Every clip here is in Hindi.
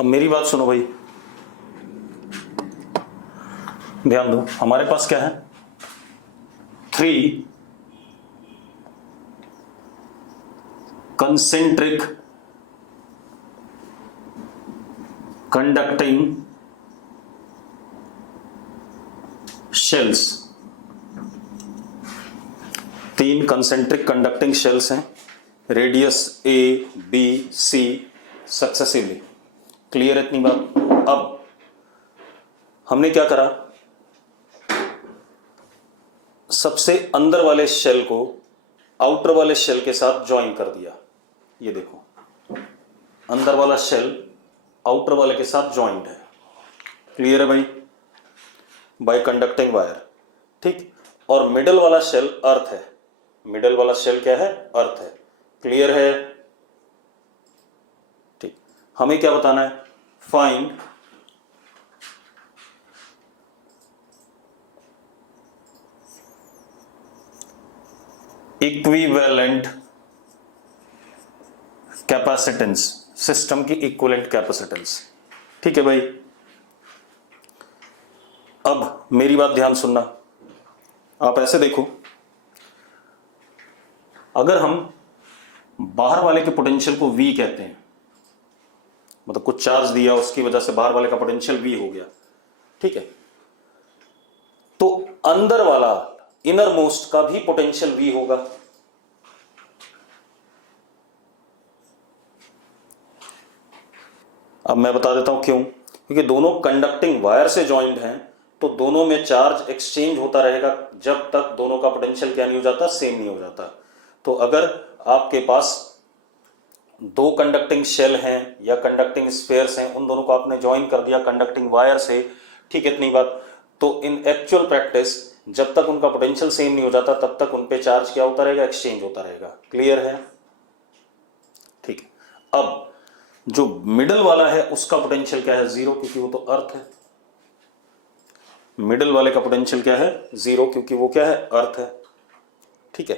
अब मेरी बात सुनो भाई, ध्यान दो। हमारे पास क्या है, 3 concentric conducting shells, 3 concentric conducting shells हैं, radius A B C successively. Clear है इतनी बात? अब हमने क्या करा, सबसे अंदर वाले शेल को आउटर वाले शेल के साथ ज्वाइन कर दिया। ये देखो, अंदर वाला शेल आउटर वाले के साथ ज्वाइंट है। क्लियर है भाई? बाय कंडक्टिंग वायर, ठीक। और मिडल वाला शेल अर्थ है। मिडल वाला शेल क्या है? अर्थ है। क्लियर है? ठीक। हमें क्या बताना है? फाइंड इक्विवेलेंट कैपेसिटेंस, सिस्टम की इक्विवेलेंट कैपेसिटेंस। ठीक है भाई। अब मेरी बात ध्यान सुनना। आप ऐसे देखो, अगर हम बाहर वाले के पोटेंशियल को V कहते हैं, मतलब कुछ चार्ज दिया उसकी वजह से बाहर वाले का पोटेंशियल V हो गया, ठीक है, तो अंदर वाला इनर मोस्ट का भी पोटेंशियल V होगा। अब मैं बता देता हूं क्यों। क्योंकि दोनों कंडक्टिंग वायर से ज्वाइंट हैं, तो दोनों में चार्ज एक्सचेंज होता रहेगा जब तक दोनों का पोटेंशियल क्या नहीं हो जाता, सेम नहीं हो जाता। तो अगर आपके पास 2 कंडक्टिंग शेल हैं या कंडक्टिंग स्फेयर्स हैं, उन दोनों को आपने ज्वाइन कर दिया कंडक्टिंग वायर से, ठीक है इतनी बात, तो इन एक्चुअल प्रैक्टिस जब तक उनका पोटेंशियल सेम नहीं हो जाता तब तक उन पे चार्ज क्या होता रहेगा, एक्सचेंज होता रहेगा। क्लियर है? ठीक है। अब जो मिडल वाला है उसका पोटेंशियल क्या है? 0, क्योंकि वो तो अर्थ है। मिडल वाले का पोटेंशियल क्या है? 0, क्योंकि वो क्या है? अर्थ है। ठीक है।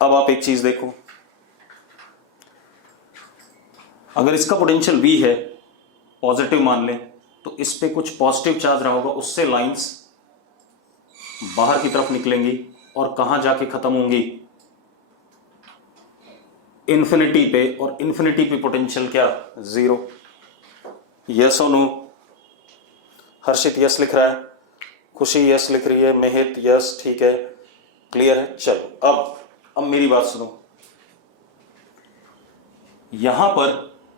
अब आप एक चीज देखो, अगर इसका पोटेंशियल V है, पॉजिटिव मान लें, तो इस पे कुछ पॉजिटिव चार्ज रहा होगा, उससे लाइंस बाहर की तरफ निकलेंगी और कहां जाके खत्म होंगी? इन्फिनिटी पे। और इन्फिनिटी पे पोटेंशियल क्या? 0। यस और नो? हर्षित यस लिख रहा है, खुशी यस लिख रही है, मेहित यस, ठीक है, क्लियर है। चलो अब मेरी बात सुनो। यहां पर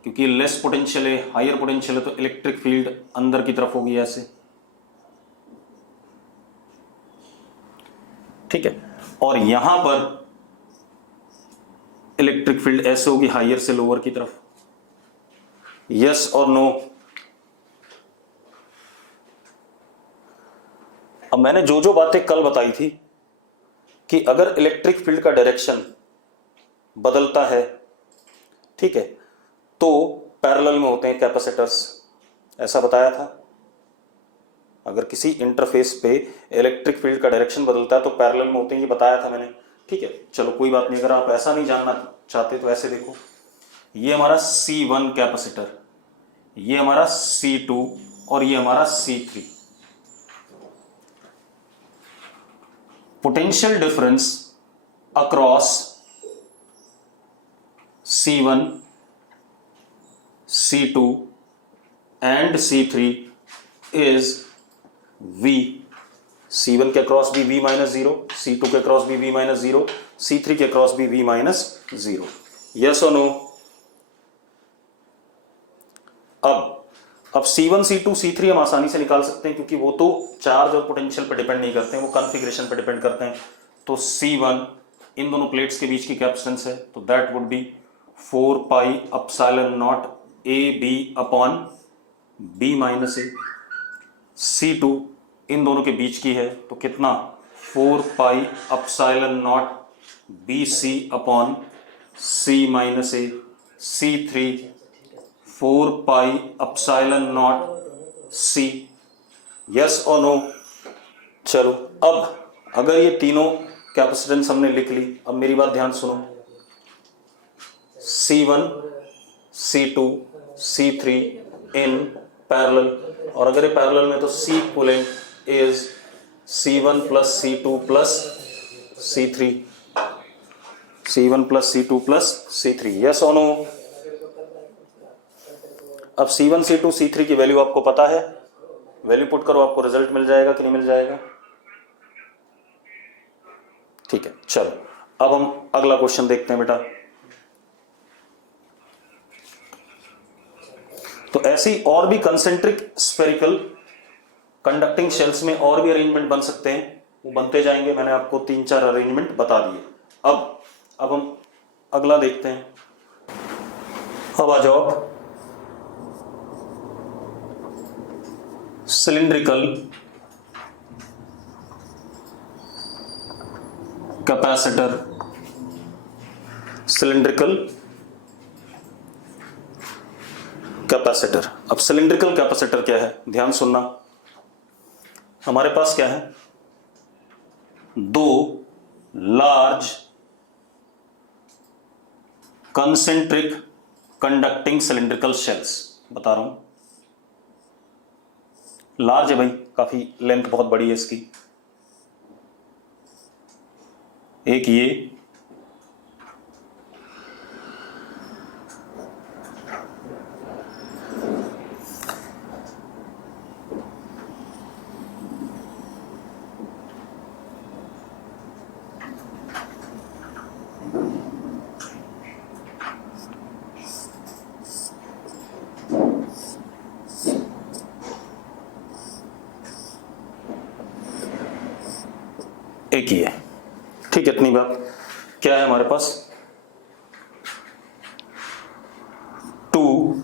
क्योंकि लेस पोटेंशियल है, हायर पोटेंशियल है, तो इलेक्ट्रिक फील्ड अंदर की तरफ होगी ऐसे, ठीक है। और यहां पर इलेक्ट्रिक फील्ड ऐसे होगी, हायर से लोअर की तरफ। यस और नो? अब मैंने जो जो बातें कल बताई थी कि अगर इलेक्ट्रिक फील्ड का डायरेक्शन बदलता है, ठीक है, तो पैरेलल में होते हैं कैपेसिटर्स, ऐसा बताया था। अगर किसी इंटरफेस पे इलेक्ट्रिक फील्ड का डायरेक्शन बदलता है तो पैरेलल में होते हैं, ये बताया था मैंने। ठीक है, चलो कोई बात नहीं। अगर आप ऐसा नहीं जानना चाहते तो ऐसे देखो, ये हमारा C1 कैपेसिटर, ये हमारा C2 और ये हमारा C3। Potential difference across C1, C2 and C3 is V। C1 के क्रॉस भी V माइनस 0, C2 के क्रॉस भी V माइनस 0, C3 के क्रॉस भी V माइनस 0। यस और नो? अब C1, C2, C3 हम आसानी से निकाल सकते हैं, क्योंकि वो तो चार्ज और पोटेंशियल पर डिपेंड नहीं करते हैं, वो कॉन्फ़िगरेशन पर डिपेंड करते हैं। तो C1 इन दोनों प्लेट्स के बीच की कैपेसिटेंस है, तो that would be 4 pi epsilon not AB upon B minus A। C2 इन दोनों के बीच की है, तो कितना? 4 pi epsilon not BC upon C minus A। C3 4 pi epsilon not C। Yes और नो? चलो अब अगर ये तीनों कैपेसिटेंस हमने लिख ली, अब मेरी बात ध्यान सुनो। C1, C2, C3 in parallel, और अगर ये पैरेलल में तो C equivalent is C1 plus C2 plus C3, C1 plus C2 plus C3, yes और नो? अब C1 C2 C3 की वैल्यू आपको पता है, वैल्यू पुट करो, आपको रिजल्ट मिल जाएगा कि नहीं मिल जाएगा? ठीक है, चलो अब हम अगला क्वेश्चन देखते हैं बेटा। तो ऐसी और भी कंसेंट्रिक स्फेरिकल कंडक्टिंग शेल्स में और भी अरेंजमेंट बन सकते हैं, वो बनते जाएंगे, मैंने आपको 3-4 अरेंजमेंट बता दिए। अब हम अगला देखते हैं। अब आ जाओ, सिलिंड्रिकल कैपेसिटर, सिलिंड्रिकल कैपेसिटर। अब सिलिंड्रिकल कैपेसिटर क्या है, ध्यान सुनना। हमारे पास क्या है, दो large concentric conducting cylindrical shells, बता रहा हूं लार्ज है भाई, काफी लेंथ बहुत बड़ी है इसकी। एक ये, एक ही है। ठीक है, इतनी बात। क्या है हमारे पास, two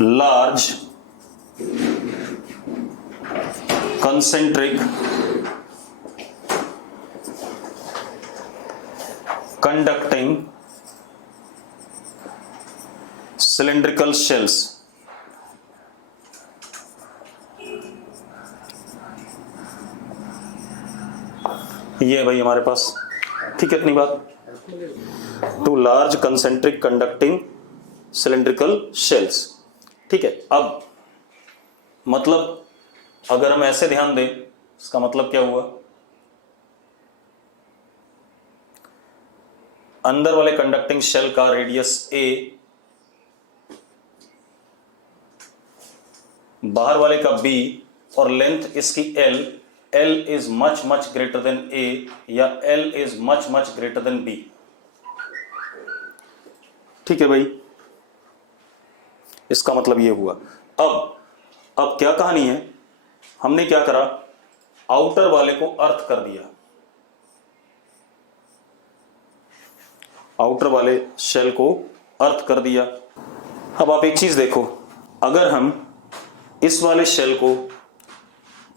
large concentric conducting cylindrical shells. ये है भाई हमारे पास। ठीक है, इतनी बात। Two large concentric conducting cylindrical shells. ठीक है, अब मतलब अगर हम ऐसे ध्यान दें, इसका मतलब क्या हुआ, अंदर वाले कंडक्टिंग शेल का रेडियस a, बाहर वाले का b, और लेंथ इसकी l is much much greater than a, या l is much much greater than b। ठीक है भाई, इसका मतलब ये हुआ। अब क्या कहानी है, हमने क्या करा, आउटर वाले को अर्थ कर दिया, आउटर वाले शेल को अर्थ कर दिया। अब आप एक चीज देखो, अगर हम इस वाले शेल को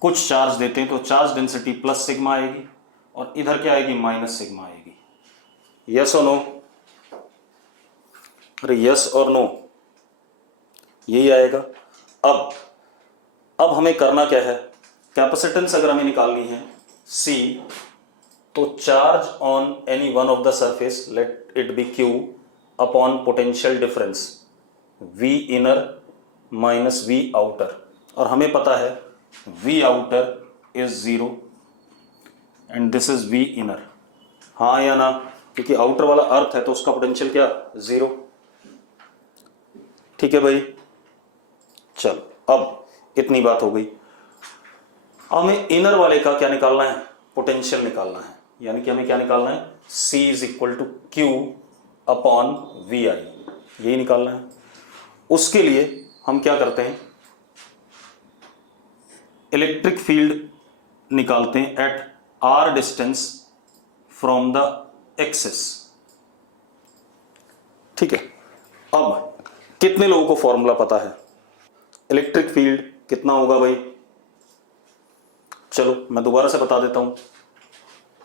कुछ चार्ज देते हैं तो चार्ज डेंसिटी प्लस सिग्मा आएगी, और इधर क्या आएगी, माइनस सिग्मा आएगी। यस और नो? अरे यस और नो, यही आएगा। अब हमें करना क्या है, कैपेसिटेंस अगर हमें निकालनी है C, तो charge on any one of the surface, let it be Q, upon potential difference V inner minus V outer, और हमें पता है V outer is 0 and this is V inner. हाँ या ना? क्योंकि आउटर वाला अर्थ है तो उसका पोटेंशियल क्या, 0। ठीक है भाई, चलो अब इतनी बात हो गई। हमें इनर वाले का क्या निकालना है, पोटेंशियल निकालना है, यानी कि हमें क्या निकालना है, C is equal to Q upon VI, यही निकालना है। उसके लिए हम क्या करते हैं, इलेक्ट्रिक फील्ड निकालते हैं at R distance from the axis. ठीक है, अब कितने लोगों को फॉर्मूला पता है, इलेक्ट्रिक फील्ड कितना होगा भाई? चलो मैं दोबारा से बता देता हूं।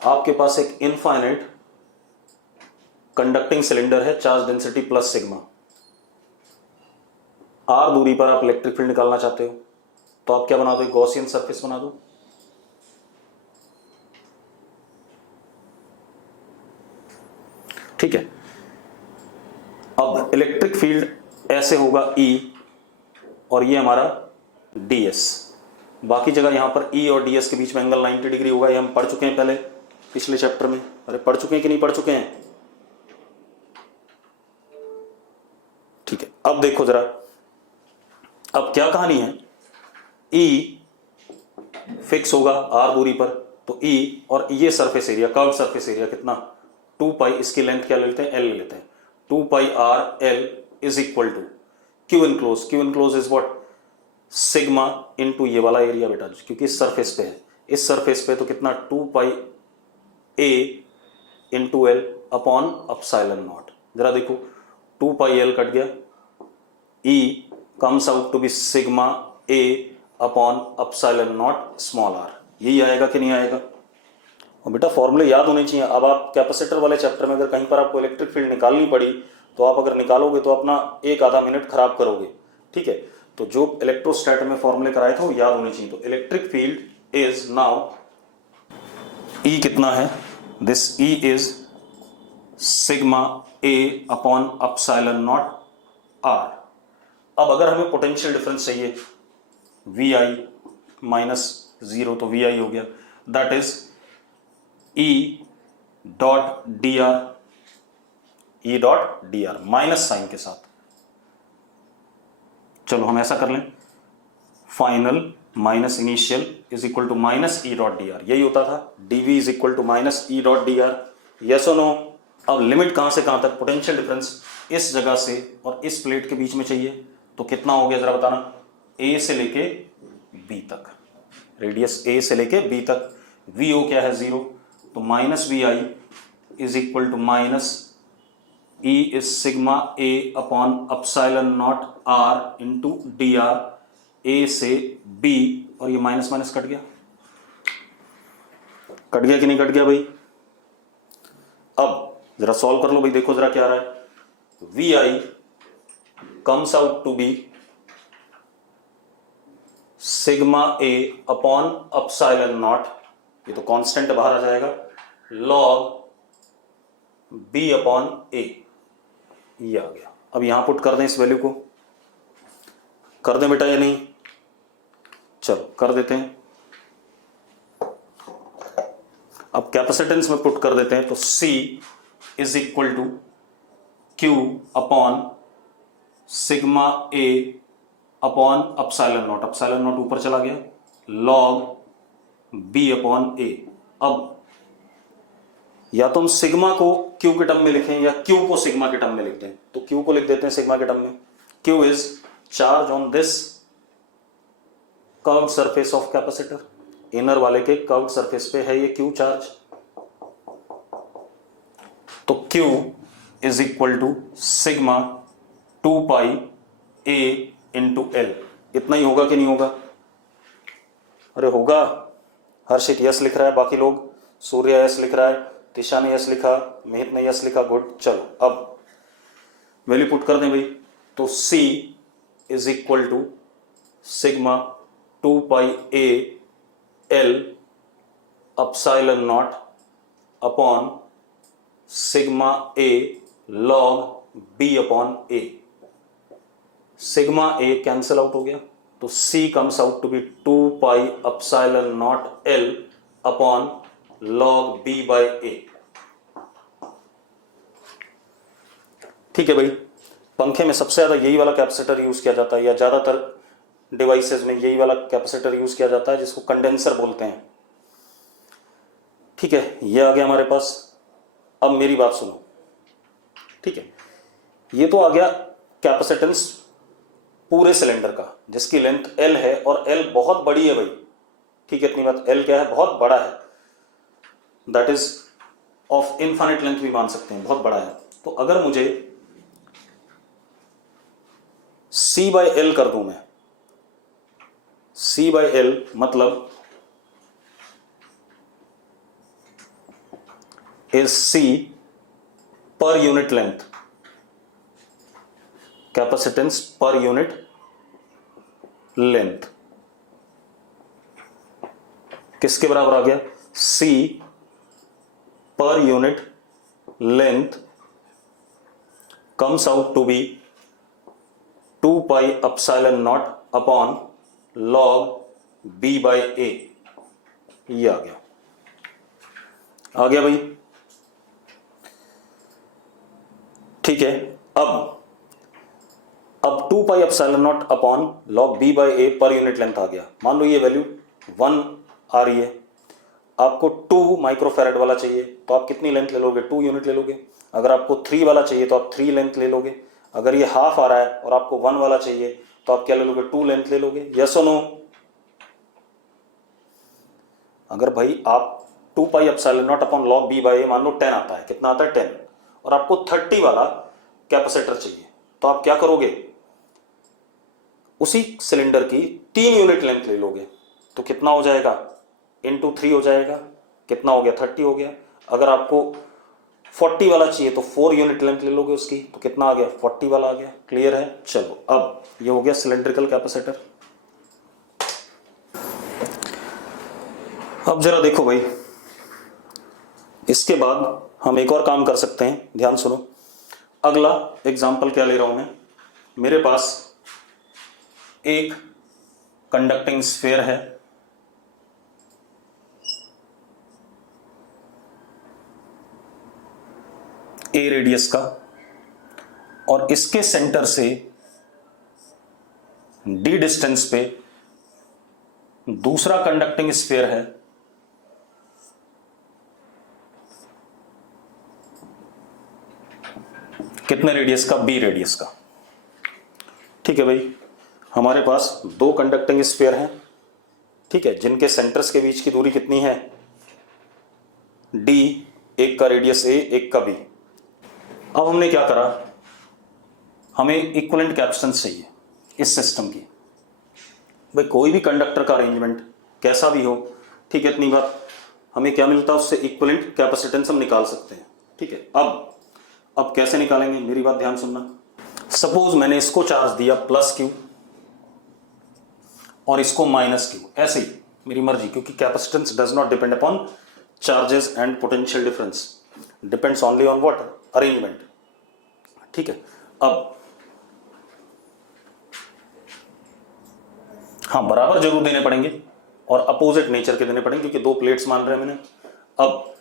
आपके पास एक इनफाइनाइट कंडक्टिंग सिलेंडर है, charge density plus sigma, R दूरी पर आप इलेक्ट्रिक फील्ड निकालना चाहते हो, तो आप क्या बना दो, गॉसियन सरफेस बना दो। ठीक है, अब इलेक्ट्रिक फील्ड ऐसे होगा E और ये हमारा DS। बाकी जगह यहां पर E और DS के बीच में एंगल 90 डिग्री होगा, ये हम पढ़ चुके हैं पहले पिछले चैप्टर में। अरे पढ़ चुके हैं कि नहीं पढ़ चुके हैं? ठीक है, अब देखो जरा, अब क्या कहानी है। E फिक्स होगा R दूरी पर, तो E और ये surface area, curve surface area कितना, 2 पाई, इसकी लेंथ क्या ले लेते हैं, L ले लेते हैं, 2 pi R L is equal to Q enclose. Q enclose is what, sigma into ये वाला एरिया बेटा, क्योंकि इस सरफेस पे है, इस सरफेस पे तो कितना 2 pi A into L upon epsilon naught. जरा देखो 2 पाई L कट गया, E comes out to be sigma A upon epsilon naught small r। यही आएगा कि नहीं आएगा? और बेटा फॉर्मूले याद होने चाहिए। अब आप कैपेसिटर वाले चैप्टर में अगर कहीं पर आपको इलेक्ट्रिक फील्ड निकालनी पड़ी तो आप अगर निकालोगे तो अपना एक आधा मिनट खराब करोगे, ठीक है। तो जो इलेक्ट्रोस्टैट में फॉर्मूले कराए थे वो याद होने चाहिए। तो electric field is now, E कितना है, this E is sigma A upon epsilon naught r। अब अगर हमें पोटेंशियल डिफरेंस चाहिए VI माइनस 0, तो VI हो गया, that is E dot dr, E dot dr minus sign के साथ। चलो हम ऐसा कर लें, final minus initial is equal to minus E dot dr, यही होता था, dV is equal to minus E dot dr। Yes और नो? अब लिमिट कहां से कहां तक, पोटेंशियल डिफरेंस इस जगह से और इस प्लेट के बीच में चाहिए, तो कितना हो गया जरा बताना, A से लेके B तक, रेडियस A से लेके B तक, VO क्या है 0, तो minus VI is equal to minus E is sigma A upon epsilon naught R into dr, A से B, और ये माइनस माइनस कट गया, कट गया कि नहीं कट गया भाई? अब जरा सॉल्व कर लो भाई, देखो जरा क्या आ रहा है, VI comes out to be sigma A upon epsilon not, ये तो कांस्टेंट बाहर आ जाएगा, लॉग B अपॉन A, ये आ गया। अब यहां पुट कर दें इस वैल्यू को, कर दें बेटा या नहीं? चलो कर देते हैं। अब कैपेसिटेंस में पुट कर देते हैं, तो C is equal to Q upon sigma A upon epsilon naught, epsilon naught ऊपर चला गया, लॉग B अपॉन A। अब या तो हम सिग्मा को Q के टर्म में लिखें या Q को सिग्मा के टर्म में लिख दें, तो Q को लिख देते हैं सिग्मा के टर्म में। Q is charge on this curved surface of capacitor, inner वाले के कर्व्ड सरफेस पे है ये Q चार्ज, तो Q is equal to sigma 2 pi A into L। इतना ही होगा कि नहीं होगा? अरे होगा, हर्षित यस लिख रहा है, बाकी लोग, सूर्य यस लिख रहा है, तिशा ने यस लिखा, मिहित ने यस लिखा, गुड। चलो अब वैल्यू पुट कर दें भाई, तो C is equal to sigma 2 pi A L epsilon naught upon sigma A log B upon A। Sigma A cancel out हो गया, तो C comes out to be 2 pi epsilon naught L upon log B by A। ठीक है भाई, पंखे में सबसे ज्यादा यही वाला कैपेसिटर यूज किया जाता है, या ज्यादातर डिवाइसेस में यही वाला कैपेसिटर यूज किया जाता है, जिसको कंडेंसर बोलते हैं। ठीक है, ये आ गया हमारे पास। अब मेरी बात सुनो, ठीक है, ये तो आ गया कैपेसिटेंस पूरे सिलेंडर का, जिसकी लेंथ L है, और L बहुत बड़ी है भाई, ठीक है, इतनी बात, L क्या है, बहुत बड़ा है, that is of infinite length भी मान सकते हैं, बहुत बड़ा है। तो अगर मुझे C बाई L कर दूं मैं, C बाई L मतलब इज C पर यूनिट लेंथ, कैपेसिटेंस पर यूनिट लेंथ, किसके बराबर आ गया, C पर unit length comes out to be 2 pi epsilon naught upon log b by a। ये आ गया भाई, ठीक है। अब 2 pi epsilon not upon log b by a पर यूनिट लेंथ आ गया। मान लो ये वैल्यू 1 आ रही है, आपको 2 माइक्रोफैराड वाला चाहिए तो आप कितनी लेंथ ले लोगे? 2 यूनिट ले लोगे। अगर आपको 3 वाला चाहिए तो आप 3 लेंथ ले लोगे। अगर ये हाफ आ रहा है और आपको 1 वाला चाहिए तो आप क्या ले लोगे? 2 लेंथ ले लोगे। यस और नो? अगर भाई आप 2 pi epsilon not upon log b by a मान लो 10 आता है, कितना आता है? 10, और आपको 30 वाला कैपेसिटर चाहिए तो आप क्या करोगे? उसी सिलेंडर की 3 यूनिट लेंथ ले लोगे। तो कितना हो जाएगा? इंटू 3 हो जाएगा। कितना हो गया? 30 हो गया। अगर आपको 40 वाला चाहिए तो 4 यूनिट लेंथ ले लोगे उसकी, तो कितना आ गया? 40 वाला आ गया। क्लियर है? चलो, अब ये हो गया सिलेंड्रिकल कैपेसिटर। अब जरा देखो भाई, इसके बाद हम एक और काम कर सकते हैं, ध्यान सुनो। अगला एग्जाम्पल क्या ले रहा हूं मैं? मेरे पास एक कंडक्टिंग स्फीयर है, ए रेडियस का, और इसके सेंटर से डी डिस्टेंस पे दूसरा कंडक्टिंग स्फीयर है, कितने रेडियस का? बी रेडियस का। ठीक है भाई, हमारे पास 2 कंडक्टिंग स्फीयर हैं, ठीक है, जिनके सेंटर्स के बीच की दूरी कितनी है? डी, एक का रेडियस ए, एक का बी। अब हमने क्या करा? हमें इक्विवेलेंट कैपेसिटेंस चाहिए इस सिस्टम की। भाई कोई भी कंडक्टर का अरेंजमेंट कैसा भी हो, ठीक है, इतनी बात, हमें क्या मिलता है उससे? इक्विवेलेंट कैपेसिटेंस हम निकाल सकते हैं। ठीक है, अब कैसे निकालेंगे? मेरी बात ध्यान सुनना। सपोज मैंने इसको चार्ज दिया प्लस क्यू और इसको माइनस क्यू, ऐसे ही मेरी मर्जी, क्योंकि capacitance does not depend upon charges and potential difference, depends only on what? Arrangement. ठीक है, अब हाँ, बराबर जरूर देने पड़ेंगे और अपोजिट नेचर के देने पड़ेंगे, क्योंकि 2 प्लेट्स मान रहे हैं मैंने। अब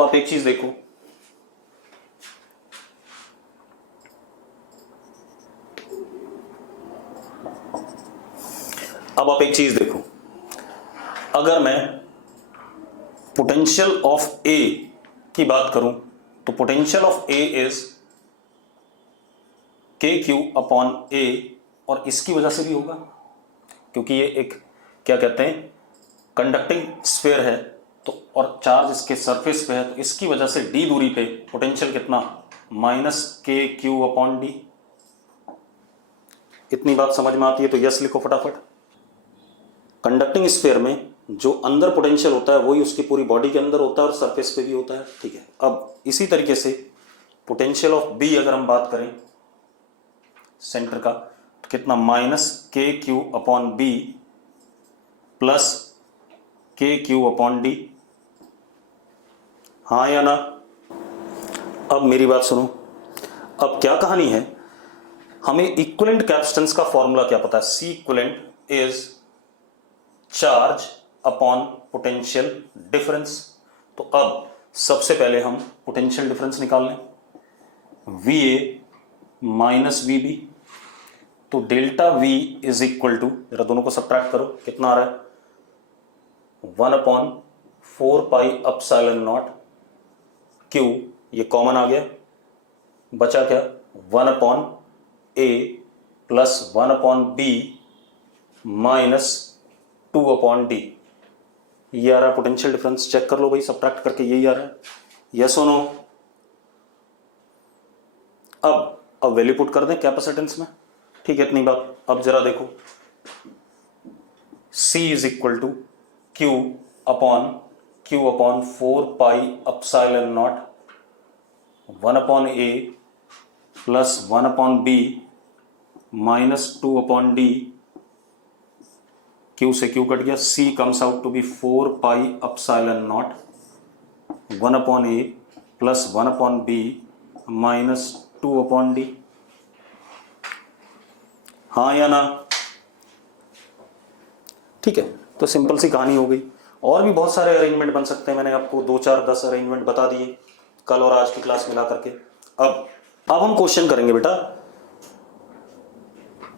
आप एक चीज देखो, अगर मैं पोटेंशियल ऑफ ए की बात करूं तो पोटेंशियल ऑफ ए इज के क्यू अपॉन ए, और इसकी वजह से भी होगा क्योंकि ये एक क्या कहते हैं, कंडक्टिंग स्फीयर है, तो और चार्ज इसके सरफेस पे है, तो इसकी वजह से डी दूरी पे पोटेंशियल कितना? माइनस के क्यू अपॉन डी। इतनी बात समझ में आती है तो यस लिखो फटाफट। कंडक्टिंग स्फीयर में जो अंदर पोटेंशियल होता है वही उसकी पूरी बॉडी के अंदर होता है और सरफेस पे भी होता है। ठीक है, अब इसी तरीके से पोटेंशियल ऑफ बी अगर हम बात करें सेंटर का, तो कितना? माइनस के क्यू अपॉन बी प्लस के क्यू अपॉन डी। हाँ या ना? अब मेरी बात सुनो, अब क्या कहानी है, हमें इक्विवेलेंट कैपेसिटेंस का फॉर्मूला क्या पता है? C equivalent is charge upon potential difference. तो अब सबसे पहले हम पोटेंशियल डिफरेंस निकाल लें, V A minus V B. तो delta V is equal to, जरा दोनों को सब्ट्रैक्ट करो, कितना आ रहा है? 1/4 पाई एप्सिलॉन नॉट क्यू, ये कॉमन आ गया, बचा क्या? 1/a plus 1/b minus 2/d। ये आ रहा है पोटेंशियल डिफरेंस। चेक कर लो भाई, सब्ट्रैक्ट करके यही आ रहा है। यस और नो? अब वैल्यू पुट कर दें कैपेसिटेंस में। ठीक है, इतनी बात। अब जरा देखो, C is equal to Q upon 4 pi epsilon naught 1/a plus 1/b minus 2/d। Q से क्यू कट गया, C comes out to be 4 pi epsilon naught 1/a plus 1/b minus 2/d। हाँ या ना? ठीक है, तो सिंपल सी कहानी हो गई। और भी बहुत सारे अरेंजमेंट बन सकते हैं, मैंने आपको 2 4 10 अरेंजमेंट बता दिए कल और आज की क्लास मिला करके। अब हम क्वेश्चन करेंगे बेटा,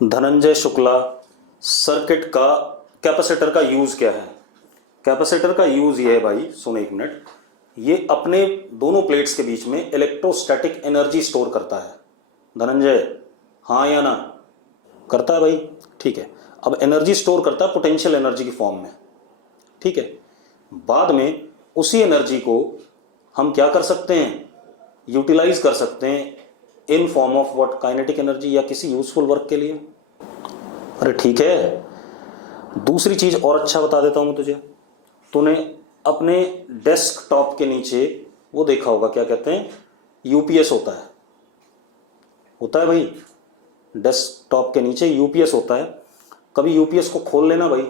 धनंजय शुक्ला, सर्किट का कैपेसिटर का यूज क्या है? कैपेसिटर का यूज ये है भाई, सुन एक मिनट, ये अपने दोनों प्लेट्स के बीच में इलेक्ट्रोस्टैटिक एनर्जी स्टोर करता है। धनंजय, हाँ या ना? करता है भाई, ठीक है। अब एनर्जी स्टोर करता है पोटेंशियल एनर्जी की फॉर्म में, ठीक है। बाद में उसी एनर्जी को हम क्या कर सकते हैं, यूटिलाइज कर सकते हैं in form of what, kinetic energy, या किसी यूजफुल वर्क के लिए। अरे ठीक है, दूसरी चीज और अच्छा बता देता हूं मैं तुझे। तूने अपने डेस्कटॉप के नीचे वो देखा होगा, क्या कहते हैं, यूपीएस होता है भाई, डेस्कटॉप के नीचे यूपीएस होता है। कभी यूपीएस को खोल लेना भाई,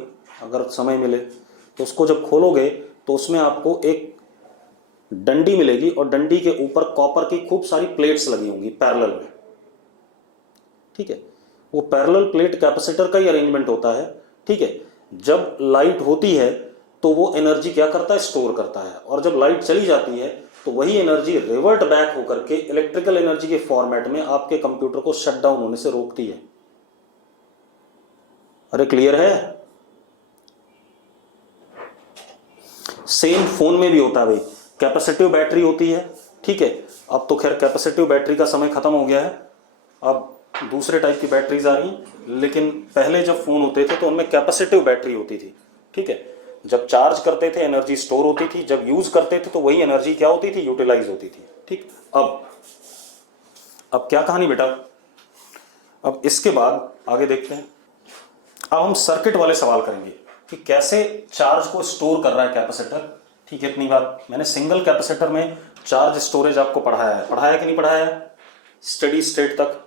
अगर समय मिले तो। उसको जब खोलोगे तो उसमें आपको एक डंडी मिलेगी और डंडी के ऊपर कॉपर की खूब सारी प्लेट्स लगी होंगी पैरेलल में, ठीक है। वो पैरेलल प्लेट कैपेसिटर का ही अरेंजमेंट होता है, ठीक है। जब लाइट होती है तो वो एनर्जी क्या करता है, स्टोर करता है, और जब लाइट चली जाती है तो वही एनर्जी रिवर्ट बैक होकर के इलेक्ट्रिकल एनर्जी के फॉर्मेट में आपके कंप्यूटर को शट डाउन होने से रोकती है। अरे क्लियर है? सेम फोन में भी होता है भाई, कैपेसिटिव बैटरी होती है, ठीक है। अब तो खैर कैपेसिटिव बैटरी का समय खत्म हो गया है, अब दूसरे टाइप की बैटरीज आ रही हैं, लेकिन पहले जब फोन होते थे तो उनमें कैपेसिटिव बैटरी होती थी, ठीक है। जब चार्ज करते थे एनर्जी स्टोर होती थी, जब यूज करते थे तो वही एनर्जी क्या होती थी, यूटिलाइज होती थी, ठीक। अब क्या कहानी बेटा, अब इसके बाद आगे देखते हैं। अब हम सर्किट वाले सवाल करेंगे कि कैसे चार्ज को स्टोर कर रहा है कैपेसिटर, ठीक है। इतनी बात मैंने सिंगल कैपेसिटर में चार्ज स्टोरेज आपको पढ़ाया कि नहीं पढ़ाया है, स्टेडी स्टेट तक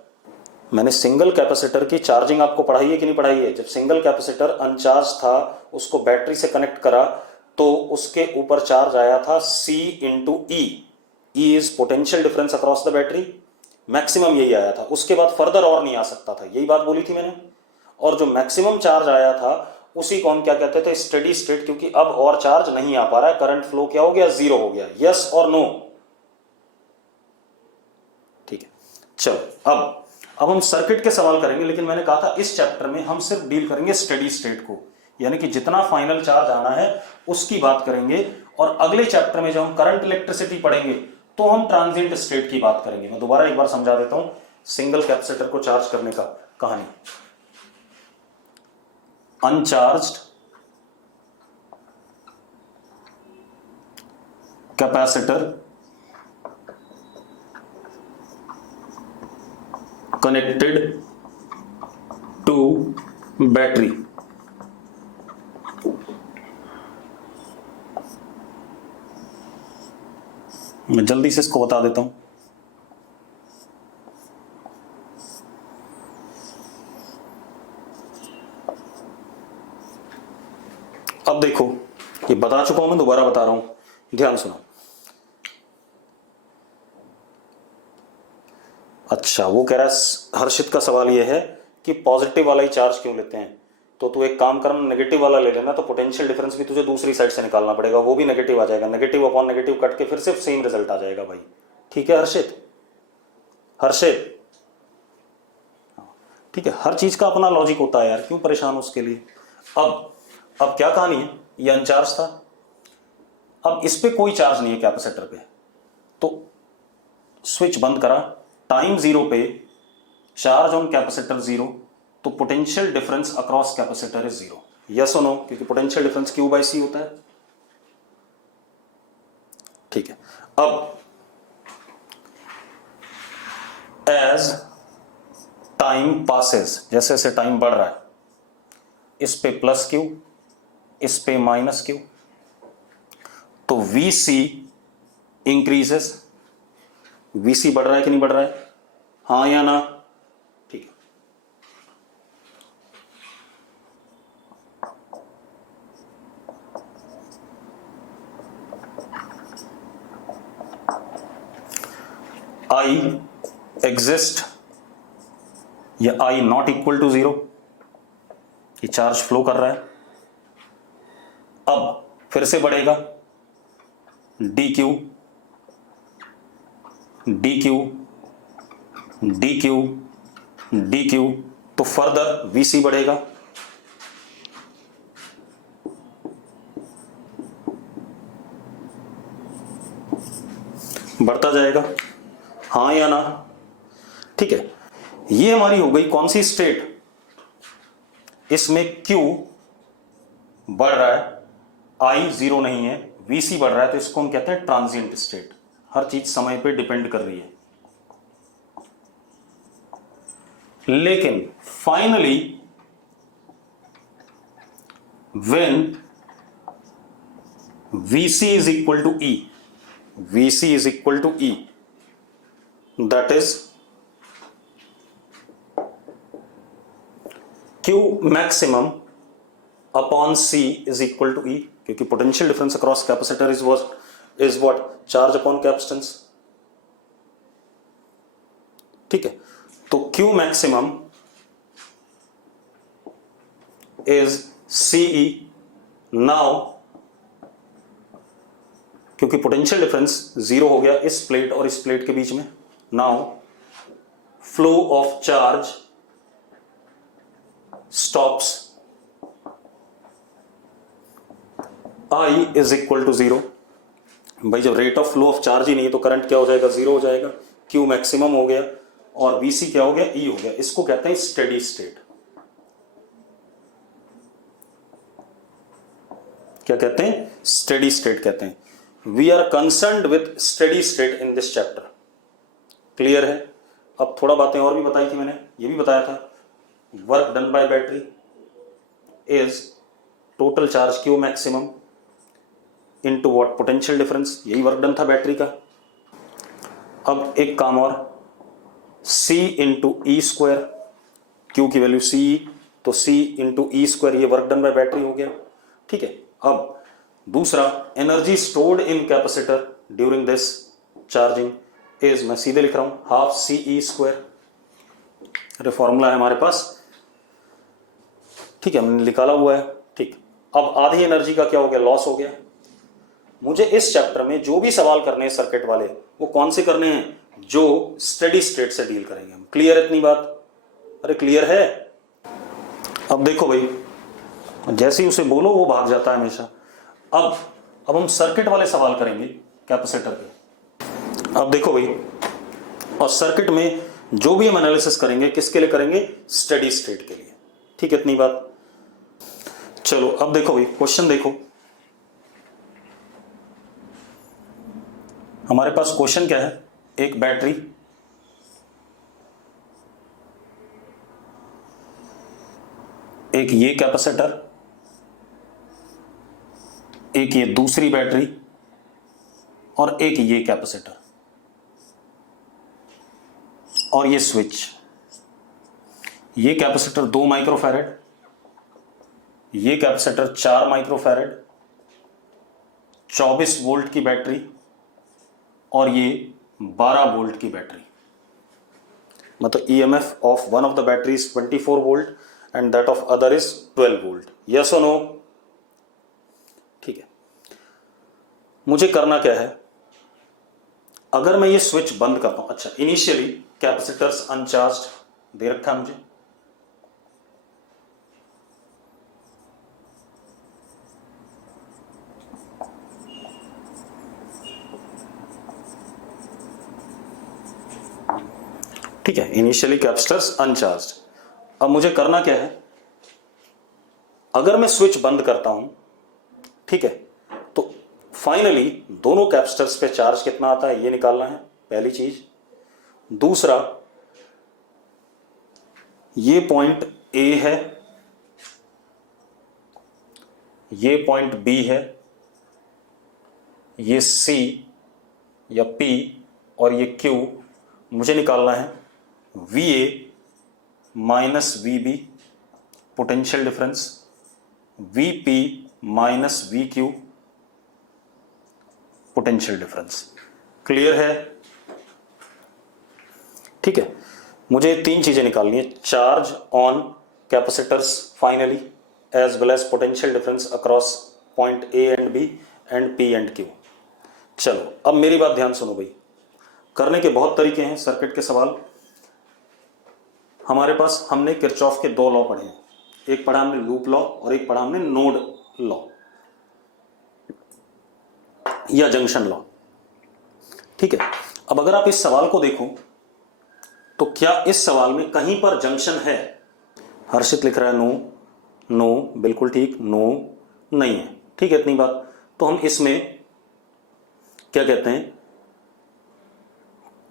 मैंने सिंगल कैपेसिटर की चार्जिंग आपको पढ़ाई है कि नहीं पढ़ाई है। जब सिंगल कैपेसिटर अनचार्ज था, उसको बैटरी से कनेक्ट करा तो उसके ऊपर चार्ज आया था C into E is potential difference across the battery, maximum यही आया था। उसके बाद फर्दर और नहीं आ सकता था, यही बात बोली थी मैंने। और जो मैक्सिमम चार्ज आया था उसी को हम क्या कहते थे, स्टेडी स्टेट, क्योंकि अब और चार्ज नहीं आ पा रहा है, करंट फ्लो क्या हो गया, 0 हो गया। यस और नो? ठीक है, चलो अब हम सर्किट के सवाल करेंगे, लेकिन मैंने कहा था इस चैप्टर में हम सिर्फ डील करेंगे स्टेडी स्टेट को, यानी कि जितना फाइनल चार्ज आना है उसकी बात करेंगे। और अगले चैप्टर में जब हम करंट इलेक्ट्रिसिटी पढ़ेंगे तो हम ट्रांजिएंट स्टेट की बात करेंगे। मैं दोबारा एक बार समझा देता हूं सिंगल कैपेसिटर को चार्ज करने का कहानी। Uncharged capacitor connected to battery, मैं जल्दी से इसको बता देता हूं। अब देखो, ये बता चुका हूं, मैं दोबारा बता रहा हूं, ध्यान सुनो। अच्छा, वो कह रहा है, हर्षित का सवाल ये है कि पॉजिटिव वाला ही चार्ज क्यों लेते हैं, तो तू एक काम करना, नेगेटिव वाला ले लेना, तो पोटेंशियल डिफरेंस भी तुझे दूसरी साइड से निकालना पड़ेगा, वो भी नेगेटिव आ जाएगा, नेगेटिव अपॉन नेगेटिव कट के फिर से सेम रिजल्ट आ जाएगा भाई। ठीक है हर्षित? ठीक है, हर चीज का अपना लॉजिक होता है यार, क्यों परेशान हो उसके लिए। अब क्या कहानी है, ये अनचार्ज था, अब इस पे कोई चार्ज नहीं है कैपेसिटर पे, तो स्विच बंद करा, टाइम 0 पे चार्ज ऑन कैपेसिटर 0, तो potential difference across capacitor is 0। Yes और नो? क्योंकि potential difference Q by C होता है। ठीक है, अब एज टाइम पासेस, जैसे जैसे टाइम बढ़ रहा है, इस पे प्लस Q, इस पे माइनस Q, तो VC इंक्रीजेस। VC बढ़ रहा है कि नहीं बढ़ रहा है, हाँ या ना? ठीक है। I exist या I नॉट इक्वल टू 0, ये चार्ज फ्लो कर रहा है। अब फिर से बढ़ेगा dq dq dq dq, तो फर्दर vc बढ़ेगा, बढ़ता जाएगा, हाँ या ना। ठीक है, ये हमारी हो गई कौन सी स्टेट, इसमें Q बढ़ रहा है, I जीरो नहीं है, Vc बढ़ रहा है, तो इसको हम कहते हैं ट्रांजिएंट स्टेट। हर चीज समय पे डिपेंड कर रही है। लेकिन finally when Vc is equal to E, Vc is equal to E, that is Q maximum upon C is equal to E, क्योंकि potential difference across capacitor is what, charge upon capacitance. ठीक है, तो Q maximum is CE। Now क्योंकि पोटेंशियल डिफरेंस जीरो हो गया इस प्लेट और इस प्लेट के बीच में, now flow of charge stops, I is equal to 0। भाई जब rate of flow of charge ही नहीं है तो करंट क्या हो जाएगा, जीरो हो जाएगा। Q मैक्सिमम हो गया और Vc क्या हो गया, E हो गया। इसको कहते हैं स्टेडी स्टेट। क्या कहते हैं, स्टेडी स्टेट कहते हैं। We are concerned with steady state in this chapter. Clear है। अब थोड़ा बातें और भी बताई थी मैंने, ये भी बताया था, work done by battery is total charge Q maximum into what, potential difference, यही वर्क डन था बैटरी का। अब एक काम और, C into E square, Q की वैल्यू C, तो C इंटू ई स्क्वायर, ये वर्क डन बाय बैटरी हो गया। ठीक है, अब दूसरा, energy stored in capacitor during this charging is, मैं सीधे लिख रहा हूं, हाफ CE स्क्वायर। अरे फॉर्मूला है हमारे पास, ठीक है, हमने निकाला हुआ है। ठीक, अब आधी एनर्जी का क्या हो गया, लॉस हो गया। मुझे इस चैप्टर में जो भी सवाल करने हैं सर्किट वाले, वो कौन से करने हैं, जो स्टेडी स्टेट से डील करेंगे हम। क्लियर है इतनी बात? अरे क्लियर है। अब देखो भाई, जैसे ही उसे बोलो वो भाग जाता है हमेशा। अब हम सर्किट वाले सवाल करेंगे कैपेसिटर के। अब देखो भाई, और सर्किट में जो भी हम एनालिसिस करेंगे किसके लिए करेंगे, स्टेडी स्टेट के लिए। ठीक है, इतनी बात। चलो अब देखो भाई, क्वेश्चन देखो, हमारे पास क्वेश्चन क्या है, एक बैटरी, एक ये कैपेसिटर, एक ये दूसरी बैटरी, और एक ये कैपेसिटर, और ये स्विच। ये कैपेसिटर 2 माइक्रोफैरेड, ये कैपेसिटर 4 माइक्रोफैरेड, 24 वोल्ट की बैटरी, और ये 12 वोल्ट की बैटरी। मतलब EMF of one of the battery is 24 volt and that of other is 12 volt. Yes और नो? ठीक है, मुझे करना क्या है, अगर मैं ये स्विच बंद करता हूं, अच्छा इनिशियली कैपेसिटर्स अनचार्ज्ड दे रखा है मुझे, ठीक है, इनिशियली कैपेसिटर्स अनचार्ज्ड। अब मुझे करना क्या है, अगर मैं स्विच बंद करता हूं, ठीक है, तो फाइनली दोनों कैपेसिटर्स पे चार्ज कितना आता है ये निकालना है, पहली चीज। दूसरा, ये पॉइंट A है, ये पॉइंट B है, ये C या P और ये Q, मुझे निकालना है VA minus VB potential difference, VP minus VQ potential difference. Clear है? ठीक है, मुझे तीन चीजें निकालनी है, charge on capacitors finally as well as potential difference across point A and B and P and Q. चलो अब मेरी बात ध्यान सुनो भाई, करने के बहुत तरीके हैं सर्किट के सवाल। हमारे पास हमने किरचॉफ के दो लॉ पढ़े हैं, एक पढ़ा हमने लूप लॉ और एक पढ़ा हमने नोड लॉ या जंक्शन लॉ। ठीक है, अब अगर आप इस सवाल को देखो तो क्या इस सवाल में कहीं पर जंक्शन है? हर्षित लिख रहा है नो, नो बिल्कुल ठीक, नो नहीं है। ठीक है, इतनी बात। तो हम इसमें क्या कहते हैं,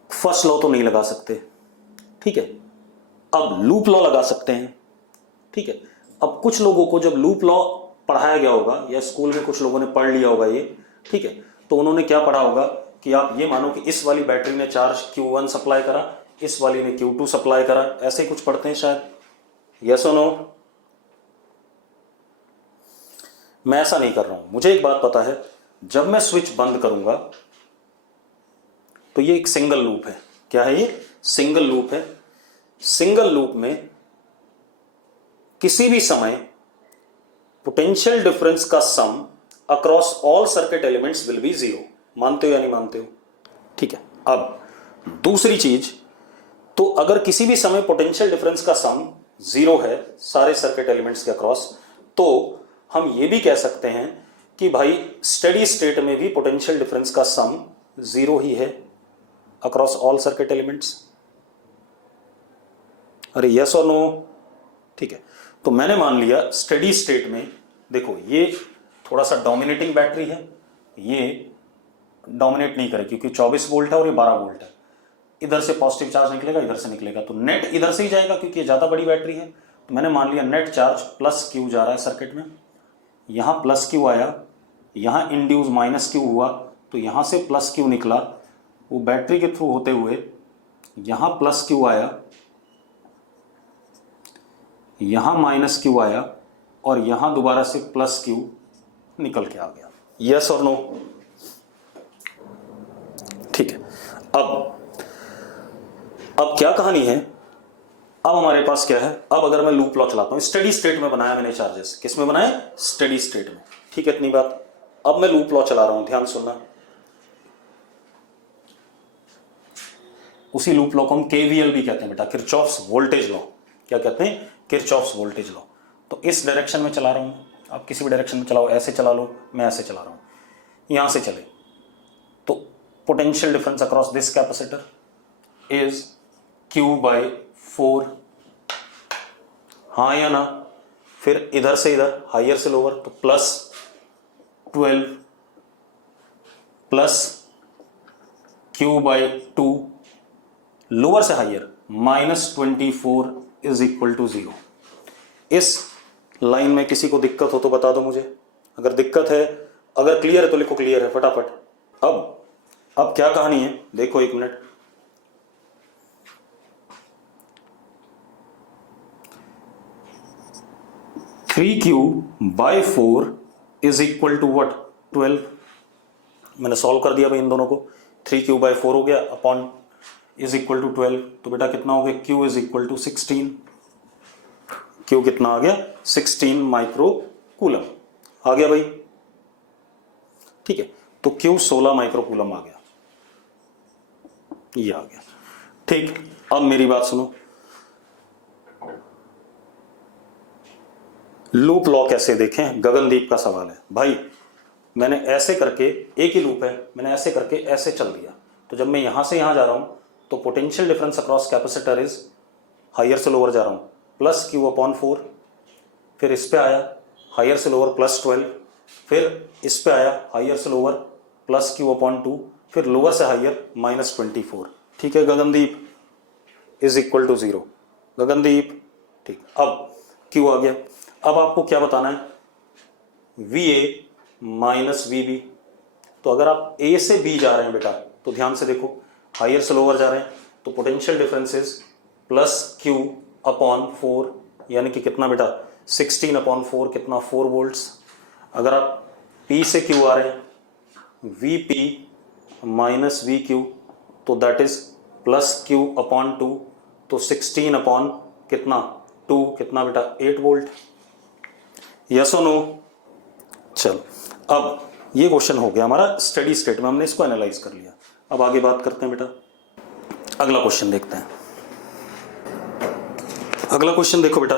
फर्स्ट लॉ तो नहीं लगा सकते। ठीक है, अब लूप लॉ लगा सकते हैं। ठीक है, अब कुछ लोगों को जब लूप लॉ पढ़ाया गया होगा या स्कूल में कुछ लोगों ने पढ़ लिया होगा ये, ठीक है, तो उन्होंने क्या पढ़ा होगा कि आप ये मानो कि इस वाली बैटरी ने चार्ज Q1 सप्लाई करा, इस वाली ने Q2 सप्लाई करा, ऐसे ही कुछ पढ़ते हैं शायद। यस और नो? मैं ऐसा नहीं कर रहा हूं। मुझे एक बात पता है, जब मैं स्विच बंद करूंगा तो ये एक सिंगल लूप है। क्या है ये? सिंगल लूप है। सिंगल लूप में किसी भी समय पोटेंशियल डिफरेंस का sum across all circuit elements will be zero. मानते हो या नहीं मानते हो? ठीक है, अब दूसरी चीज, तो अगर किसी भी समय पोटेंशियल डिफरेंस का सम जीरो है सारे सर्किट एलिमेंट्स के अक्रॉस, तो हम ये भी कह सकते हैं कि भाई स्टेडी स्टेट में भी पोटेंशियल डिफरेंस का सम जीरो ही है अक्रॉस ऑल सर्किट एलिमेंट्स। अरे यस और नो? ठीक है, तो मैंने मान लिया स्टेडी स्टेट में, देखो ये थोड़ा सा डोमिनेटिंग बैटरी है, ये डोमिनेट नहीं करे क्योंकि 24 वोल्ट है और ये 12 वोल्ट है। इधर से पॉजिटिव चार्ज निकलेगा, इधर से निकलेगा, तो नेट इधर से ही जाएगा क्योंकि ये ज्यादा बड़ी बैटरी है। तो मैंने मान लिया नेट चार्ज प्लस क्यू जा रहा है सर्किट में, यहां प्लस क्यू आया, यहां इंड्यूस माइनस क्यू हुआ, तो यहां से प्लस क्यू निकला, वो बैटरी के थ्रू होते हुए यहां प्लस क्यू आया, यहां माइनस क्यू आया और यहां दोबारा से प्लस क्यू निकल के आ गया। यस और नो? ठीक है, अब क्या कहानी है, अब हमारे पास क्या है, अब अगर मैं लूप लॉ चलाता हूं, स्टेडी स्टेट में बनाया मैंने चार्जेस, किस में बनाए? स्टेडी स्टेट में। ठीक है, इतनी बात। अब मैं लूप लॉ चला रहा हूं, ध्यान सुनना। उसी लूप लॉ को हम केवीएल भी कहते हैं बेटा, किरचॉफ्स वोल्टेज लॉ। क्या कहते हैं? Kirchhoff's voltage law. तो इस डायरेक्शन में चला रहा हूं, आप किसी भी डायरेक्शन में चलाओ, ऐसे चला लो, मैं ऐसे चला रहा हूं, यहां से चले, तो potential difference across this capacitor is Q/4। हाँ या ना? फिर इधर से इधर, हायर से लोअर, तो +12 प्लस Q/2, लोअर से हायर -24 इज इक्वल टू 0। इस लाइन में किसी को दिक्कत हो तो बता दो मुझे, अगर दिक्कत है, अगर क्लियर है तो लिखो क्लियर है फटाफट। अब क्या कहानी है, देखो एक minute. (3Q/4) is equal to what? 12। मैंने सॉल्व कर दिया भाई इन दोनों को, 3Q/4 हो गया अपॉन इज इक्वल टू 12, तो बेटा कितना हो गया? Q is equal to 16। Q कितना आ गया? 16 माइक्रो कूलम आ गया भाई। ठीक है, तो Q 16 माइक्रो कूलम आ गया, ये आ गया। ठीक, अब मेरी बात सुनो, लूप लॉ कैसे देखें, गगनदीप का सवाल है भाई। मैंने ऐसे करके, एक ही लूप है, मैंने ऐसे करके ऐसे चल दिया, तो जब मैं यहां से यहां जा रहा हूं तो potential difference across capacitor is, higher से लोअर जा रहा हूं, +Q/4, फिर इस पे आया हायर से लोअर +12, फिर इस पे आया हायर से लोअर +Q/2, फिर लोअर से हायर -24। ठीक है Gagandeep, is equal to 0। Gagandeep ठीक, अब Q आ गया। अब आपको क्या बताना है? VA minus VB। तो अगर आप A से B जा रहे हैं बेटा, तो ध्यान से देखो, हायर से लोअर जा रहे हैं, तो पोटेंशियल डिफरेंस इज +Q/4, यानी कि कितना बेटा? 16/4, कितना? 4 वोल्ट्स। अगर आप P से Q आ रहे हैं, VP माइनस VQ, तो दैट इज +Q/2, तो 16 अपॉन कितना 2 कितना बेटा 8 वोल्ट। यस और नो। चल अब ये क्वेश्चन हो गया हमारा स्टडी स्टेट में, हमने इसको एनालाइज कर लिया। अब आगे बात करते हैं बेटा, अगला क्वेश्चन देखते हैं। अगला क्वेश्चन देखो बेटा,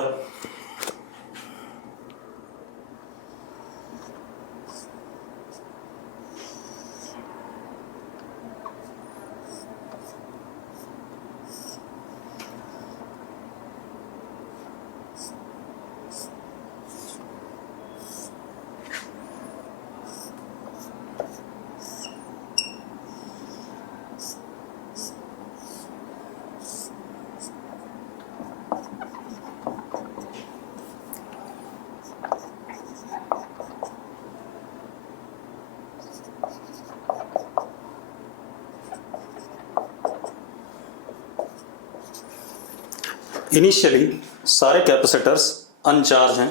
इनिशियली सारे कैपेसिटर्स अनचार्ज हैं,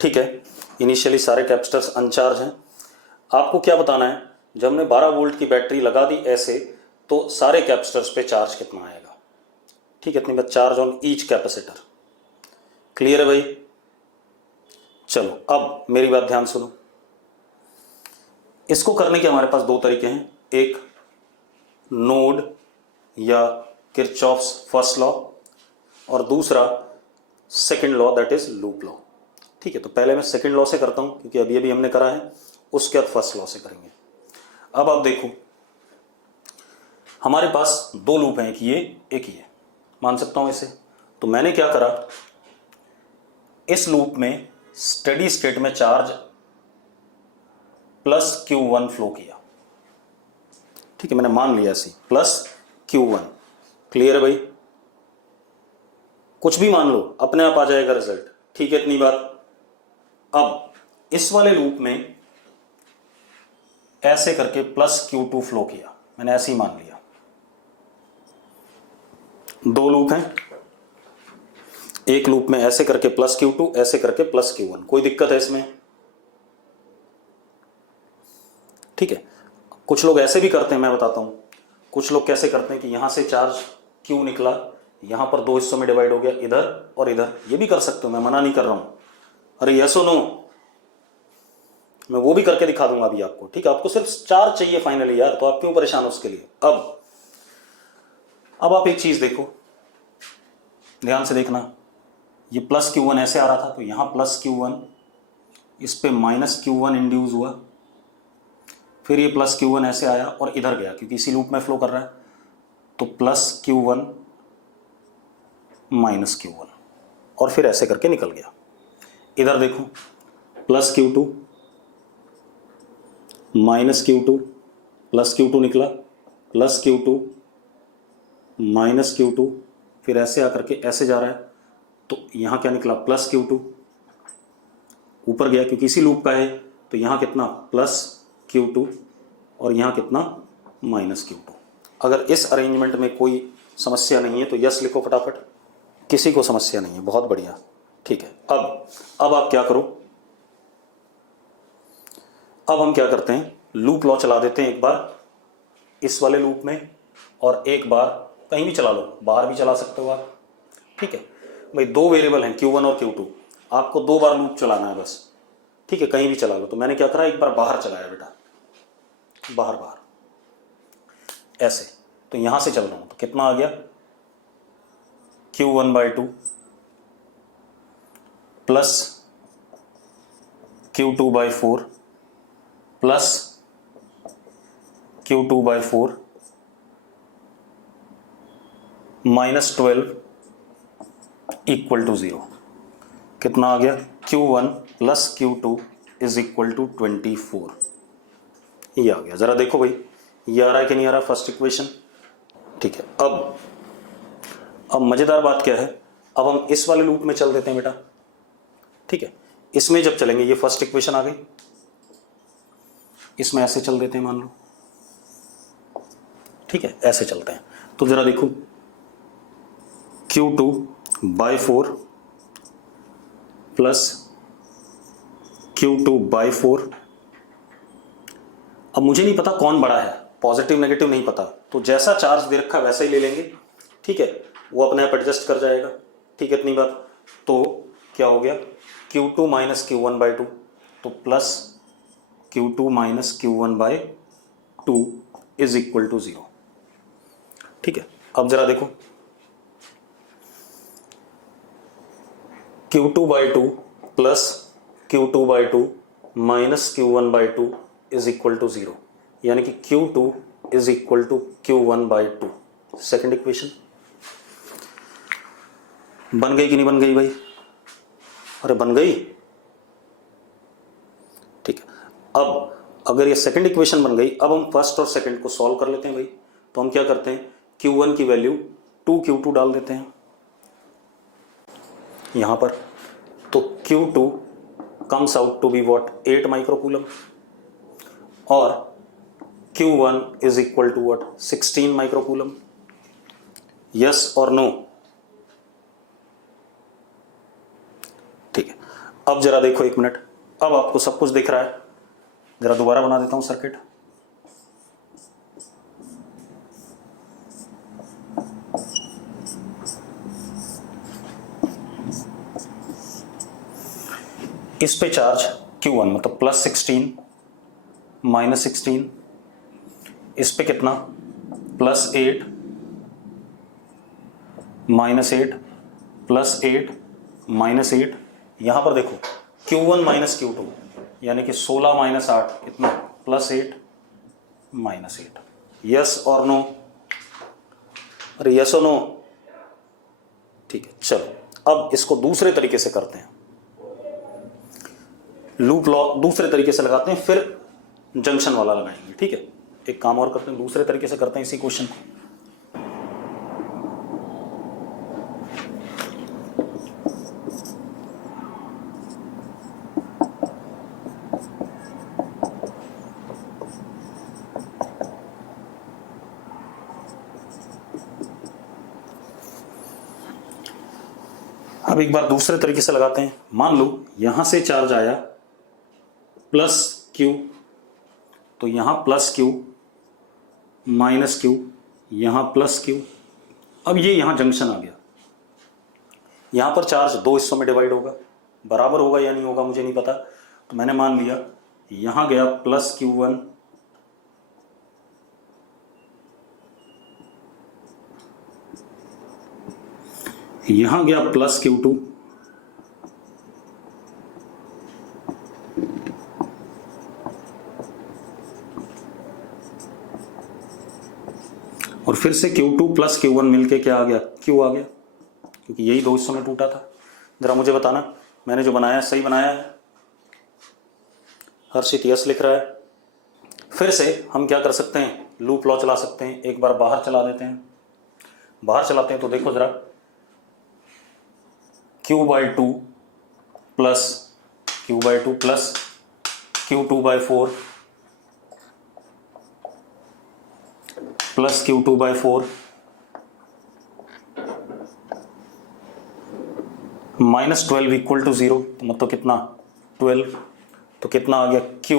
ठीक है। इनिशियली सारे कैपेसिटर्स अनचार्ज हैं। आपको क्या बताना है, जब हमने 12 वोल्ट की बैटरी लगा दी ऐसे, तो सारे कैपेसिटर्स पे चार्ज कितना आएगा, ठीक है। इतनी बात, charge on each capacitor. Clear है भाई? चलो अब मेरी बात ध्यान सुनो। इसको करने के हमारे पास दो तरीके हैं, एक नोड या किरचॉफ्स फर्स्ट लॉ, और दूसरा second law that is loop law, ठीक है। तो पहले मैं सेकंड लॉ से करता हूं क्योंकि अभी अभी हमने करा है, उसके बाद फर्स्ट लॉ से करेंगे। अब आप देखो, हमारे पास दो लूप हैं, एक ये एक ये, मान सकता हूं इसे। तो मैंने क्या करा, इस लूप में स्टेडी स्टेट में चार्ज प्लस Q1 फ्लो किया, ठीक है। मैंने मान लिया ऐसे प्लस Q1। क्लियर है भाई? कुछ भी मान लो, अपने आप आ जाएगा रिजल्ट, ठीक है। इतनी बात। अब इस वाले लूप में ऐसे करके प्लस Q2 फ्लो किया, मैंने ऐसे ही मान लिया। दो लूप हैं, एक लूप में ऐसे करके प्लस Q2, ऐसे करके प्लस Q1। कोई दिक्कत है इसमें? ठीक है। कुछ लोग ऐसे भी करते हैं, मैं बताता हूं। कुछ लोग कैसे करते हैं कि यहां से चार्ज Q निकला, यहां पर दो हिस्सों में डिवाइड हो गया, इधर और इधर। ये भी कर सकते हो, मैं मना नहीं कर रहा हूं। अरे यस और नो, मैं वो भी करके दिखा दूंगा अभी आपको, ठीक है। आपको सिर्फ चार्ज चाहिए फाइनली यार, तो आप क्यों परेशान हो उसके लिए। अब आप एक चीज देखो, ध्यान से देखना। ये प्लस Q1 ऐसे आ रहा था, तो यहां प्लस Q1, इस पे माइनस Q1 इंड्यूस हुआ, फिर ये प्लस Q1 ऐसे आया और इधर गया क्योंकि इसी लूप में फ्लो कर रहा है। तो प्लस Q1 माइनस Q1, और फिर ऐसे करके निकल गया। इधर देखो, plus Q2 minus Q2, plus Q2 निकला, प्लस Q2 माइनस Q2, फिर ऐसे आकर के ऐसे जा रहा है। तो यहां क्या निकला, प्लस Q2, ऊपर गया क्योंकि इसी लूप का है। तो यहां कितना, प्लस Q2, और यहां कितना, माइनस Q2। अगर इस अरेंजमेंट में कोई समस्या नहीं है तो यस लिखो फटाफट। किसी को समस्या नहीं है, बहुत बढ़िया, ठीक है। अब आप क्या करो, अब हम क्या करते हैं, लूप लॉ चला देते हैं एक बार इस वाले लूप में, और एक बार कहीं भी चला लो, बाहर भी चला सकते हो आप, ठीक है भाई। दो वेरिएबल हैं Q1 और Q2, आपको दो बार लूप चलाना है बस, ठीक है। कहीं भी चला लो। तो मैंने क्या करा, एक बार बाहर चलाया बेटा, बाहर बाहर ऐसे। तो यहां से चल रहा हूं, तो कितना आ गया, Q1/2 plus Q2/4 plus Q2/4 minus 12 equal to 0। कितना आ गया, Q1 plus Q2 is equal to 24। ये आ गया। जरा देखो भाई, ये आ रहा है कि नहीं आ रहा फर्स्ट इक्वेशन, ठीक है। अब मजेदार बात क्या है, अब हम इस वाले लूप में चल देते हैं बेटा, ठीक है। इसमें जब चलेंगे, ये फर्स्ट इक्वेशन आ गई, इसमें ऐसे चल देते हैं मान लो, ठीक है। ऐसे चलते हैं। तो जरा देखो, Q2/4 प्लस Q2/4। अब मुझे नहीं पता कौन बड़ा है, पॉजिटिव नेगेटिव नहीं पता, तो जैसा चार्ज दे रखा है वैसा ही ले लेंगे। ठीक है, वो अपने आप एडजस्ट कर जाएगा। ठीक है, इतनी बात। तो क्या हो गया, Q2 माइनस Q1/2, तो plus Q2 minus Q1/2 is equal to 0। ठीक है, अब जरा देखो, Q2/2 plus Q2/2 minus Q1/2 is equal to 0, यानी कि Q2 is equal to Q1/2। Second equation बन गई कि नहीं बन गई भाई? अरे बन गई। ठीक है, अब अगर ये सेकंड इक्वेशन बन गई, अब हम फर्स्ट और सेकंड को सॉल्व कर लेते हैं भाई। तो हम क्या करते हैं, Q1 की वैल्यू 2Q2 डाल देते हैं यहां पर। तो Q2 comes out to be what, 8 microcoulomb, और Q1 is equal to what, 16 microcoulomb. Yes और नो? ठीक है, अब जरा देखो, एक मिनट, अब आपको सब कुछ दिख रहा है। जरा दोबारा बना देता हूं सर्किट। इस पे चार्ज Q1 मतलब प्लस 16 माइनस 16, इस पे कितना, प्लस 8 माइनस 8 प्लस 8 माइनस 8। यहां पर देखो Q1 माइनस Q2, यानी कि 16 माइनस 8 कितना, प्लस 8 माइनस 8। यस और नो? अरे यस और नो? ठीक है, चलो अब इसको दूसरे तरीके से करते हैं, लूप लॉ दूसरे तरीके से लगाते हैं, फिर जंक्शन वाला लगाएंगे। ठीक है, एक काम और करते हैं, दूसरे तरीके से करते हैं इसी क्वेश्चन को। अब एक बार दूसरे तरीके से लगाते हैं। मान लो यहां से चार्ज आया प्लस Q, तो यहां प्लस Q माइनस Q, यहां प्लस Q। अब ये यहां जंक्शन आ गया, यहां पर चार्ज दो हिस्सों में डिवाइड होगा, बराबर होगा या नहीं होगा मुझे नहीं पता। तो मैंने मान लिया यहां गया प्लस Q1 यहां गया प्लस Q2, और फिर से Q2 प्लस Q1 मिलके क्या आ गया, Q आ गया, क्योंकि यही दो हिस्सों में टूटा था। जरा मुझे बताना मैंने जो बनाया सही बनाया है? हर्षित यस लिख रहा है। फिर से हम क्या कर सकते हैं, लूप लॉ चला सकते हैं। एक बार बाहर चला देते हैं, बाहर चलाते हैं तो देखो जरा, Q/2 plus Q/2 plus Q2/4 plus Q2/4 minus 12 equal to 0, तो मतलब कितना, 12। तो कितना आ गया, Q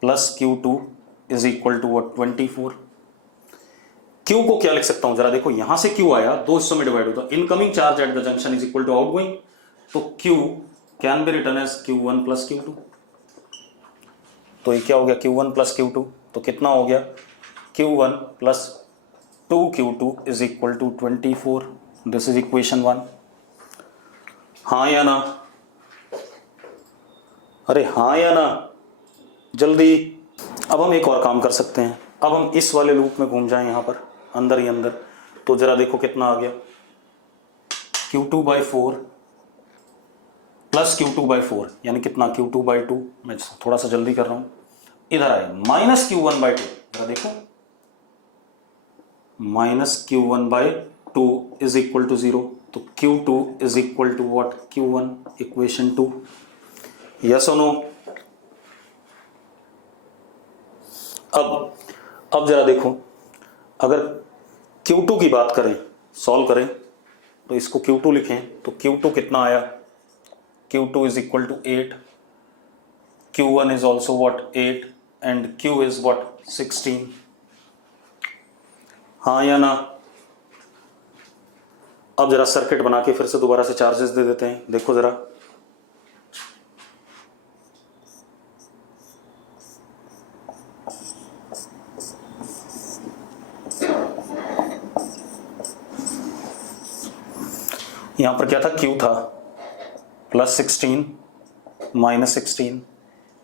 plus Q2 is equal to what, 24। Q को क्या लिख सकता हूं, जरा देखो, यहां से Q आया, दो हिस्सों में डिवाइड होता, incoming charge at the junction is equal to outgoing, तो Q can be written as Q1 plus Q2। तो ये क्या हो गया, Q1 प्लस Q2, तो कितना हो गया, Q1 plus 2Q2 is equal to 24। This is equation 1। हाँ या ना? अरे हाँ या ना, जल्दी। अब हम एक और काम कर सकते हैं, अब हम इस वाले लूप में घूम जाएं, यहां पर अंदर ही अंदर। तो जरा देखो कितना आ गया, Q2/4 प्लस Q2/4, यानी कितना, Q2/2। मैं थोड़ा सा जल्दी कर रहा हूं, इधर आए, माइनस Q1/2। जरा देखो, minus Q1/2 is equal to 0, तो Q2 is equal to what, Q1, equation 2। Yes और नो? अब जरा देखो, अगर Q2 की बात करें, सॉल्व करें, तो इसको Q2 लिखें, तो Q2 कितना आया, Q2 is equal to 8, Q1 is also what, 8, and Q is what, 16। हाँ या ना? अब जरा सर्किट बना के फिर से दोबारा से चार्जेस दे देते हैं, देखो जरा। यहां पर क्या था, Q था +16 -16,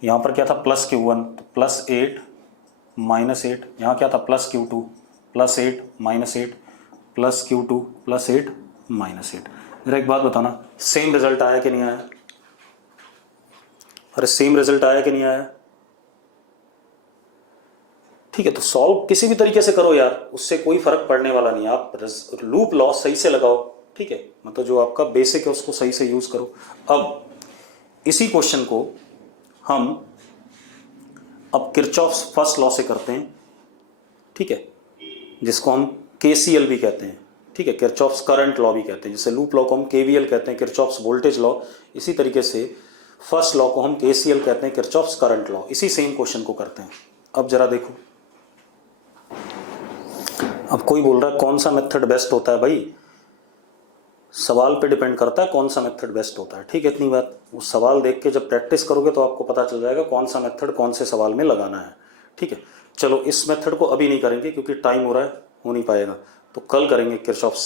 यहां पर क्या था +Q1 तो +8 -8, यहां क्या था +Q2 +8 -8 +Q2 +8 -8। जरा एक बात बताना, सेम रिजल्ट आया कि नहीं आया? अरे सेम रिजल्ट आया कि नहीं आया? ठीक है, तो सॉल्व किसी भी तरीके से करो यार, उससे कोई फर्क पड़ने वाला नहीं। आप लूप लॉ सही से लगाओ, ठीक है, मतलब जो आपका बेसिक है उसको सही से यूज करो। अब इसी क्वेश्चन को हम अब किरचॉफ्स फर्स्ट लॉ से करते हैं, ठीक है, जिसको हम KCL भी कहते हैं, ठीक है, किरचॉफ्स करंट लॉ भी कहते हैं। जैसे लूप लॉ को हम KVL कहते हैं, किरचॉफ्स वोल्टेज लॉ, इसी तरीके से फर्स्ट लॉ को हम KCL कहते हैं, किरचॉफ्स करंट लॉ। इसी सेम क्वेश्चन को करते हैं। अब जरा देखो, अब कोई बोल रहा है कौन सा मेथड बेस्ट होता है? भाई सवाल पे डिपेंड करता है कौन सा मेथड बेस्ट होता है, ठीक है, इतनी बात। वो सवाल देख के जब प्रैक्टिस करोगे तो आपको पता चल जाएगा कौन सा मेथड कौन से सवाल में लगाना है, ठीक है। चलो इस मेथड को अभी नहीं करेंगे क्योंकि टाइम हो रहा है, हो नहीं पाएगा, तो कल करेंगे किरचॉफ्स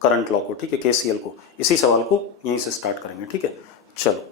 करंट लॉ को, ठीक है, KCL को। इसी सवाल को यहीं से स्टार्ट करेंगे, ठीक है। चलो